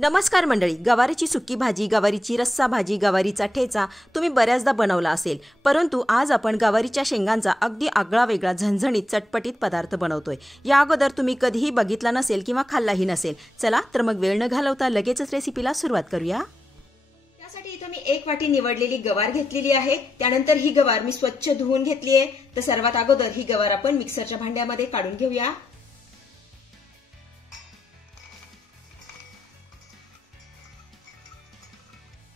नमस्कार मंडळी, गवारीची सुकी भाजी, गवारीची रस्सा भाजी, गवारीचा ठेचा तुम्ही बऱ्याचदा बनवला असेल, परंतु आज आपण गवारीच्या शेंगांचा अगदी आगळा वेगळा झणझणीत चटपटीत पदार्थ बनवतोय। या अगोदर तुम्ही कधीही बघितला नसेल किंवा खाल्लाही नसेल। चला तर मग वेळ न घालवता लगेचच रेसिपीला सुरुवात करूया। त्यासाठी इथे मी 1 वाटी निवडलेली गवार घेतलेली आहे। त्यानंतर ही गवार मी स्वच्छ धुवून घेतली आहे। तर सर्वात अगोदर ही गवार आपण मिक्सरच्या भांड्यामध्ये काढून घेऊया।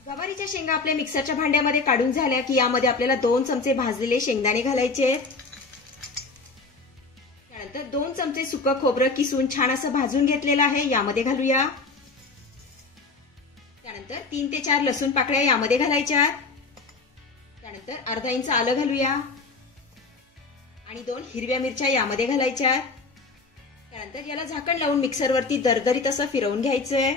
गवारीच्या शेंगा आपल्या मिक्सरच्या भांड्यामध्ये काढून झाल्या की यामध्ये आपल्याला 2 चमचे भाजलेले शेंगदाणे घालायचे। त्यानंतर 2 चमचे सुकं खोबरं किसून छान असं भाजून घेतलेलं आहे, यामध्ये घालूया। त्यानंतर 3 ते 4 लसूण पाकळ्या यामध्ये घालायच्या। त्यानंतर अर्धा इंच आलं घालूया आणि 2 हिरव्या मिरच्या यामध्ये घालायच्या। त्यानंतर याला झाकण लावून मिक्सरवरती दरदरीत असं फिरवून घ्यायचंय।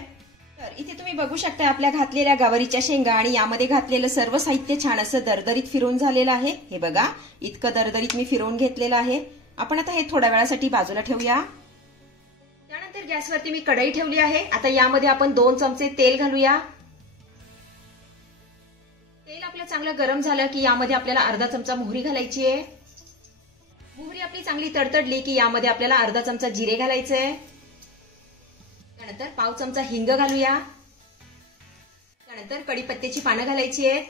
तर इथे तुम्ही बघू शकता आपल्या घातलेल्या गवारीच्या शेंगा आणि यामध्ये घातलेलं सर्व साहित्य छान असं दरदरीत फिरवून झालेलं आहे। हे बघा, इतकं दरदरीत मी फिरवून घेतलेलं आहे। आपण आता हे थोड्या वेळासाठी बाजूला ठेवूया। त्यानंतर गॅसवरती मी कढई ठेवली आहे। आता यामध्ये आपण 2 चमचे तेल घालूया। तेल आपलं चांगलं गरम झालं की यामध्ये आपल्याला अर्धा चमचा मोहरी घालायची आहे। मोहरी आपली चांगली तडतडली की यामध्ये आपल्याला अर्धा चमचा जिरे घालायचे। त्यानंतर पाव चमचा हिंग घालूया। त्यानंतर कढीपत्त्याची पानं घालायची आहेत।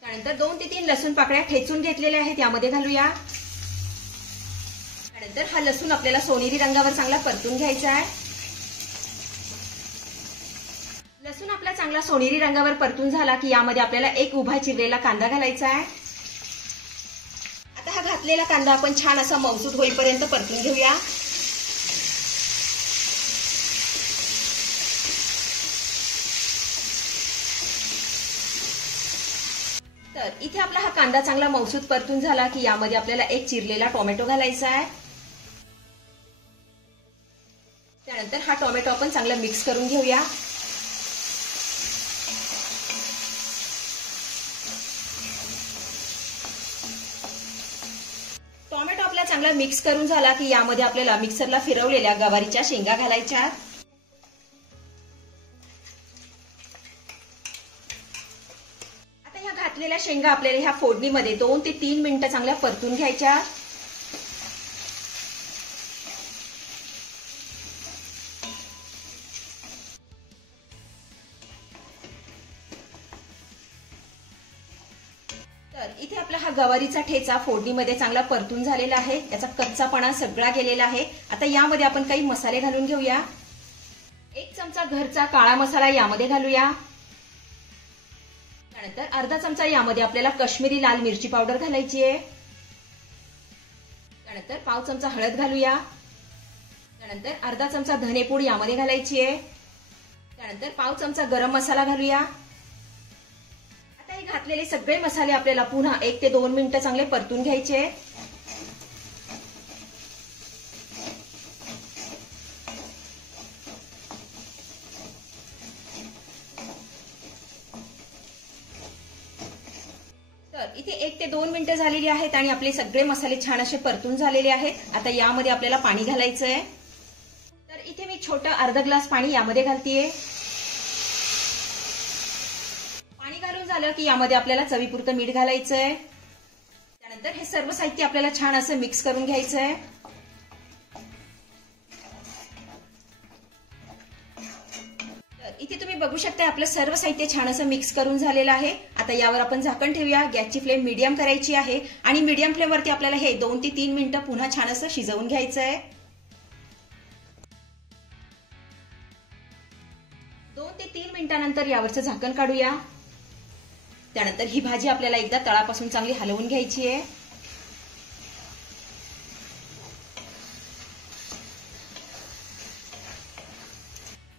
त्यानंतर 2 ते 3 लसूण पाकळ्या ठेचून घेतलेल्या आहेत, यामध्ये घालूया। त्यानंतर हा लसूण आपल्याला सोनेरी रंगावर चांगला परतून घ्यायचा आहे। लसूण आपला चांगला सोनेरी रंगावर परतून झाला की यामध्ये आपल्याला 1 उभा चिरलेला कांदा घालायचा आहे। आता हा घातलेला कांदा आपण छान असा मऊसूत होईपर्यंत परतून घेऊया। तर इथे आपला हा कांदा चांगला मऊसूत परतून झाला की यामध्ये आपल्याला 1 चिरलेला टोमॅटो घालायचा आहे। त्यानंतर हा टोमॅटो आपण चांगला मिक्स करून घेऊया। टोमॅटो आपला चांगला मिक्स करून झाला की यामध्ये आपल्याला मिक्सरला फिरवलेल्या गवारीच्या शेंगा घालायच्या। घातलेल्या शेंगा आपल्याला ह्या फोडणीमध्ये 2 ते 3 मिनिटं चांगल्या परतून घ्यायच्या। तर इथे आपला हा गवारीचा ठेचा फोडणीमध्ये चांगला परतून झालेला आहे, याचा कच्चापणा सगळा गेलेला आहे। आता यामध्ये आपण काही मसाले घालून घेऊया। 1 चमचा घरचा काळा मसाला यामध्ये घालूया। त्यानंतर अर्धा चमचा यामध्ये आपल्याला काश्मीरी लाल मिरची पावडर घालायची आहे। त्यानंतर पाव चमचा हळद घालूया। त्यानंतर अर्धा चमचा धनेपूड यामध्ये घालायची आहे। त्यानंतर पाव चमचा गरम मसाला घालूया। आता हे घातलेले सगळे मसाले आपल्याला पुन्हा 1 ते 2 मिनिटं चांगले परतून घ्यायचे। तर इथे 1 ते 2 मिनिटं झालेली आहेत आणि आपले सगळे मसाले छान असे परतून झालेले आहेत। आता यामध्ये आपल्याला पाणी घालायचं आहे। तर इथे मी छोटा अर्धा ग्लास पाणी यामध्ये घालतेय। पाणी घालून झालं की यामध्ये आपल्याला चवीपुरतं मीठ घालायचं आहे। त्यानंतर हे सर्व साहित्य आपल्याला छान असं मिक्स करून घ्यायचं आहे। इथे तुम्ही बघू शकता आपलं सर्व साहित्य छान असं मिक्स करून झालेलं आहे। आता यावर आपण झाकण ठेवूया। गॅसची फ्लेम मीडियम करायची आहे आणि मीडियम फ्लेमवरती आपल्याला हे 2 ते 3 मिनिटं पुन्हा छान असं शिजवून घ्यायचं आहे। 2 ते 3 मिनिटांनंतर यावरचं झाकण काढूया। त्यानंतर ही भाजी आपल्याला एकदा तळापासून चांगली हलवून घ्यायची आहे।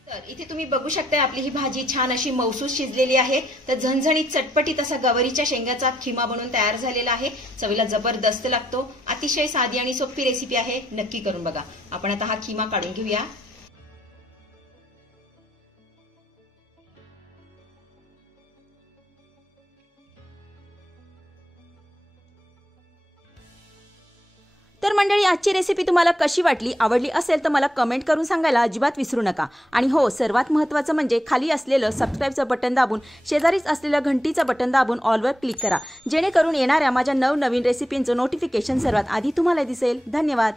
तर इथे तुम्ही बघू शकता आपली ही भाजी छान अशी मऊसूत शिजलेली आहे। तर झणझणीत चटपटीत असा गवारीच्या शेंगाचा खिमा बनवून तयार झालेला आहे। चवीला जबरदस्त लागतो। अतिशय साधी आणि सोपी रेसिपी आहे, नक्की करून बघा। आपण आता हा खिमा काढून घेऊया। तर मंडळी, आजची रेसिपी तुम्हाला कशी वाटली, आवडली असेल तर मला कमेंट करून सांगायला अजिबात विसरू नका। आणि हो, सर्वात महत्त्वाचं म्हणजे खाली असलेलं सबस्क्राईबचं बटन दाबून शेजारीच असलेलं घंटीचं बटन दाबून ऑलवर क्लिक करा, जेणेकरून येणाऱ्या माझ्या नवनवीन रेसिपींचं नोटिफिकेशन सर्वात आधी तुम्हाला दिसेल। धन्यवाद।